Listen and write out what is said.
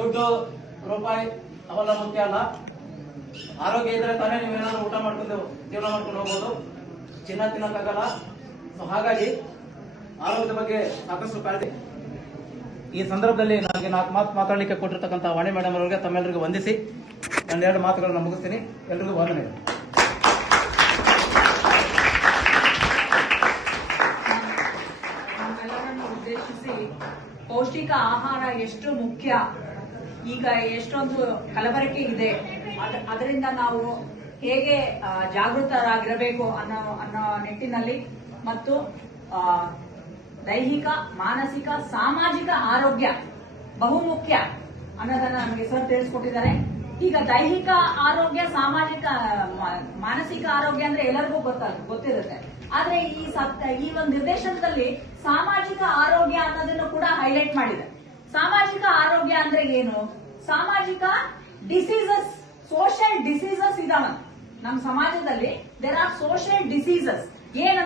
ದುಡ್ಡು ರೂಪಾಯಿ ಅವೆಲ್ಲ ಮುಖ್ಯ ಅಲ್ಲ. ಆರೋಗ್ಯ ಇದ್ರೆ ತಾನೇ ನೀವೇನಾದ್ರೂ ಊಟ ಮಾಡ್ಕೊಂಡು ಜೀವನ ಮಾಡ್ಕೊಂಡು ಹೋಗ್ಬೋದು. ಚಿನ್ನ ತಿನ್ನಕ್ಕಾಗಲ್ಲ. ಸೊ ಹಾಗಾಗಿ ಆರೋಗ್ಯದ ಬಗ್ಗೆ ಸಾಕಷ್ಟು ಕಾಳಜಿ. ಈ ಸಂದರ್ಭದಲ್ಲಿ ನನಗೆ 4 ಮಾತು ಮಾತಾಡಲಿಕ್ಕೆ ಕೊಟ್ಟಿರ್ತಕ್ಕಂಥ ವಾಣಿ ಮೇಡಮ್ ಅವರಿಗೆ ತಮ್ಮೆಲ್ಲರಿಗೂ ವಂದಿಸಿ ನಾನು 2 ಮಾತುಗಳನ್ನು ಮುಗಿಸ್ತೀನಿ. ಎಲ್ರಿಗೂ ವಂದನೆಗಳು. ನಮ್ಮೆಲ್ಲರನ್ನು ಉದ್ದೇಶಿಸಿ ಪೌಷ್ಟಿಕ ಆಹಾರ ಎಷ್ಟು ಮುಖ್ಯ, ಈಗ ಎಷ್ಟೊಂದು ಕಲಬೆರಕೆ ಇದೆ, ಅದರಿಂದ ನಾವು ಹೇಗೆ ಜಾಗೃತರಾಗಿರಬೇಕು ಅನ್ನೋ ನಿಟ್ಟಿನಲ್ಲಿ ಮತ್ತು ದೈಹಿಕ, ಮಾನಸಿಕ, ಸಾಮಾಜಿಕ ಆರೋಗ್ಯ ಬಹುಮುಖ್ಯ ಅನ್ನೋದನ್ನ ನಮಗೆ ಸರ್ ತಿಳಿಸ್ಕೊಟ್ಟಿದ್ದಾರೆ. ಈಗ ದೈಹಿಕ ಆರೋಗ್ಯ, ಸಾಮಾಜಿಕ, ಮಾನಸಿಕ ಆರೋಗ್ಯ ಅಂದ್ರೆ ಎಲ್ಲರಿಗೂ ಗೊತ್ತಿರುತ್ತೆ. ಆದ್ರೆ ಈ ಒಂದು ನಿರ್ದೇಶನದಲ್ಲಿ ಸಾಮಾಜಿಕ ಆರೋಗ್ಯ ಅನ್ನೋದನ್ನು ಕೂಡ ಹೈಲೈಟ್ ಮಾಡಿದೆ. ಸಾಮಾಜಿಕ ಆರೋಗ್ಯ ಅಂದ್ರೆ ಏನು? ಸಾಮಾಜಿಕ ಡಿಸೀಸಸ್, ಸೋಷಿಯಲ್ ಡಿಸೀಸಸ್ ಇದಾವ ನಮ್ಮ ಸಮಾಜದಲ್ಲಿ. There are social diseases.